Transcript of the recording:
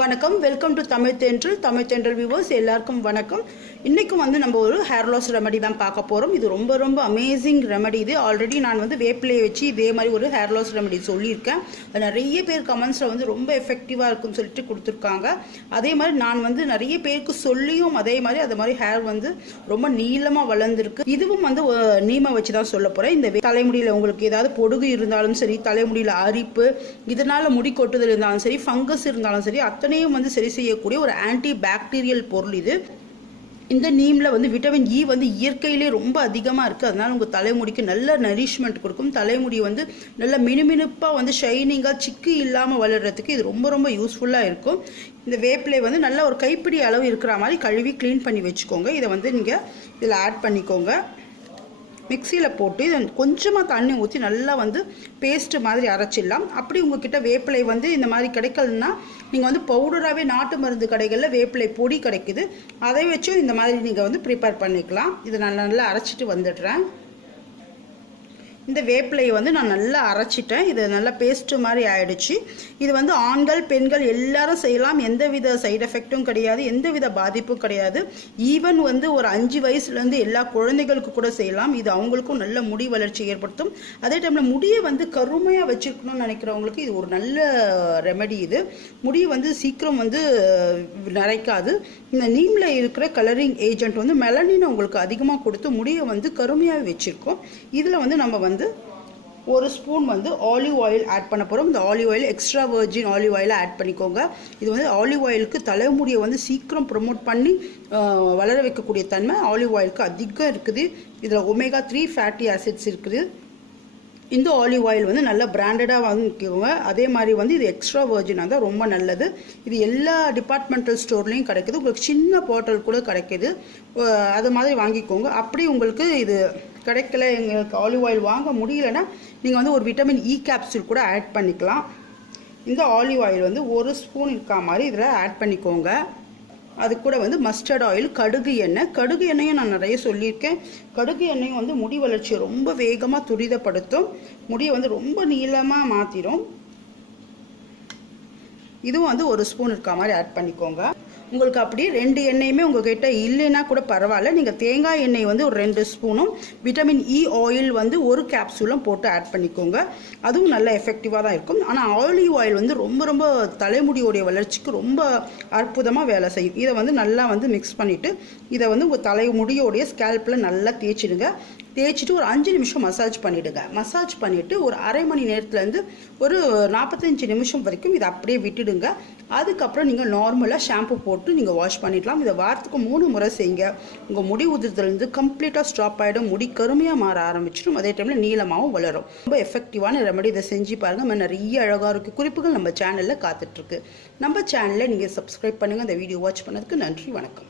வணக்கம் welcome to Tamil தென்றல் viewers எல்லாருக்கும் வணக்கம். இன்றைக்கும் நம்ம ஒரு ஹேர் லாஸ் ரெமெடி தான் பார்க்க போகிறோம். இது ரொம்ப ரொம்ப அமேசிங் ரெமெடி. இது ஆல்ரெடி நான் வேப்பிலையை வச்சு இதே மாதிரி ஒரு ஹேர் லாஸ் ரெமெடி சொல்லியிருக்கேன். அது நிறைய பேர் கமெண்ட்ஸில் ரொம்ப எஃபெக்டிவாக இருக்குன்னு சொல்லிட்டு கொடுத்துருக்காங்க. அதே மாதிரி நான் நிறைய பேருக்கு சொல்லியும் அதே மாதிரி ஹேர் ரொம்ப நீளமாக வளர்ந்துருக்கு. இதுவும் நீமை வச்சு தான் சொல்ல போகிறேன். இந்த தலைமுடியில் உங்களுக்கு ஏதாவது பொடுகு இருந்தாலும் சரி, தலைமுடியில் அரிப்பு, இதனால் முடி கொட்டுதல் இருந்தாலும் சரி, ஃபங்கஸ் இருந்தாலும் சரி, அத்தனையும் சரி செய்யக்கூடிய ஒரு ஆன்டி பாக்டீரியல் பொருள் இது. இந்த நீமில் விட்டமின் இ இயற்கையிலே ரொம்ப அதிகமாக இருக்குது. அதனால் உங்கள் தலைமுடிக்கு நல்ல நரிஷ்மெண்ட் கொடுக்கும். தலைமுடி நல்ல மினுமினுப்பாக ஷைனிங்காக சிக்கு இல்லாமல் வளர்கிறதுக்கு இது ரொம்ப ரொம்ப யூஸ்ஃபுல்லாக இருக்கும். இந்த வேப்பிலை நல்ல ஒரு கைப்பிடி அளவு இருக்கிற மாதிரி கழுவி க்ளீன் பண்ணி வச்சுக்கோங்க. இதை நீங்கள் இதில் ஆட் பண்ணிக்கோங்க. மிக்சியில் போட்டு கொஞ்சமாக தண்ணி ஊற்றி நல்லா பேஸ்ட்டு மாதிரி அரைச்சிடலாம். அப்படி உங்ககிட்ட வேப்பிலை இந்த மாதிரி கிடைக்கலன்னா நீங்கள் பவுடராகவே நாட்டு மருந்து கடைகளில் வேப்பிலை பொடி கிடைக்குது. அதை வச்சும் இந்த மாதிரி நீங்கள் ப்ரிப்பேர் பண்ணிக்கலாம். இதை நான் நல்லா அரைச்சிட்டு வந்துடுறேன். இந்த வேப்பிலையை நான் நல்லா அரைச்சிட்டேன். இது நல்லா பேஸ்ட்டு மாதிரி ஆயிடுச்சு. இது ஆண்கள் பெண்கள் எல்லாரும் செய்யலாம். எந்தவித சைடு எஃபெக்டும் கிடையாது, எந்தவித பாதிப்பும் கிடையாது. ஈவன் ஒரு 5 வயசுலேருந்து எல்லா குழந்தைகளுக்கு கூட செய்யலாம். இது அவங்களுக்கும் நல்ல முடி வளர்ச்சி ஏற்படுத்தும். அதே டைமில் முடியை கருமையாக வச்சுருக்கணும்னு நினைக்கிறவங்களுக்கு இது ஒரு நல்ல ரெமெடி. இது முடியை சீக்கிரம் நரைக்காது. இந்த நீமில் இருக்கிற கலரிங் ஏஜென்ட் மெலனினை உங்களுக்கு அதிகமாக கொடுத்து முடியை கருமையாக வச்சுருக்கோம். இதில் நம்ம 1 ஸ்பூன் ஆலிவ் ஆயில் ஆட் பண்ண போகிறோம். இந்த olive oil extra virgin olive ஆயிலை ஆட் பண்ணிக்கோங்க. இது ஆலிவ் ஆயிலுக்கு தலைமுடியை சீக்கிரம் ப்ரொமோட் பண்ணி வளர வைக்கக்கூடிய தன்மை ஆலிவ் ஆயிலுக்கு அதிகம் இருக்குது. இதில் ஒமேகா 3 ஃபேட்டி ஆசிட்ஸ் இருக்குது. இந்த ஆலிவ் ஆயில் நல்ல பிராண்டடாக வாங்கிக்கோங்க. அதே மாதிரி இது எக்ஸ்ட்ரா வர்ஜினாக தான் ரொம்ப நல்லது. இது எல்லா டிபார்ட்மெண்டல் ஸ்டோர்லேயும் கிடைக்குது. உங்களுக்கு சின்ன பாட்டில் கூட கிடைக்கிது. அது மாதிரி வாங்கிக்கோங்க. அப்படி உங்களுக்கு இது கிடைக்கல, எங்களுக்கு ஆலிவ் ஆயில் வாங்க முடியலன்னா நீங்கள் ஒரு விட்டமின் இ கேப்சூல் கூட ஆட் பண்ணிக்கலாம். இந்த ஆலிவ் ஆயில் 1 ஸ்பூன் இருக்கா மாதிரி இதில் ஆட் பண்ணிக்கோங்க. அது கூட மஸ்டர்ட் ஆயில், கடுகு எண்ணெயும் நான் நிறைய சொல்லியிருக்கேன். கடுகு எண்ணெயும் முடி வளர்ச்சியை ரொம்ப வேகமாக துரிதப்படுத்தும். முடியை ரொம்ப நீளமாக மாற்றிடும். இதுவும் 1 ஸ்பூன் இருக்கா மாதிரி ஆட் பண்ணிக்கோங்க. உங்களுக்கு அப்படி 2 எண்ணெயுமே உங்கள்கிட்ட இல்லைன்னா கூட பரவாயில்ல. நீங்கள் தேங்காய் எண்ணெய் ஒரு 2 ஸ்பூனும் விட்டமின் இ ஆயில் 1 கேப்சூலும் போட்டு ஆட் பண்ணிக்கோங்க. அதுவும் நல்ல எஃபெக்டிவாக தான் இருக்கும். ஆனால் ஆலிவ் ஆயில் ரொம்ப ரொம்ப தலைமுடியோடைய வளர்ச்சிக்கு ரொம்ப அற்புதமாக வேலை செய்யும். இதை நல்லா மிக்ஸ் பண்ணிவிட்டு இதை உங்கள் தலைமுடியோடைய ஸ்கேல்பில் நல்லா தேய்ச்சிடுங்க. தேய்ச்சிட்டு ஒரு 5 நிமிஷம் மசாஜ் பண்ணிவிடுங்க. மசாஜ் பண்ணிவிட்டு ஒரு அரை மணி நேரத்துலேருந்து ஒரு 45 நிமிஷம் வரைக்கும் இதை அப்படியே விட்டுடுங்க. அதுக்கப்புறம் நீங்கள் நார்மலாக ஷாம்பு போட்டு நீங்கள் வாஷ் பண்ணிடலாம். இதை வாரத்துக்கு 3 முறை செய்யுங்க. உங்கள் முடி உதிர்தலேருந்து கம்ப்ளீட்டாக ஸ்டாப் ஆகிடும். முடி கருமையாக மாற ஆரம்பிச்சிடும். அதே டைமில் நீளமாகவும் வளரும். ரொம்ப எஃபெக்டிவான ரெமெடி. இதை செஞ்சு பாருங்கள். நம்ம நிறைய அழகாக இருக்குது குறிப்புகள் நம்ம சேனலில் காத்துட்ருக்கு. நம்ம சேனலில் நீங்கள் சப்ஸ்கிரைப் பண்ணுங்கள். இந்த வீடியோ வாட்ச் பண்ணதுக்கு நன்றி. வணக்கம்.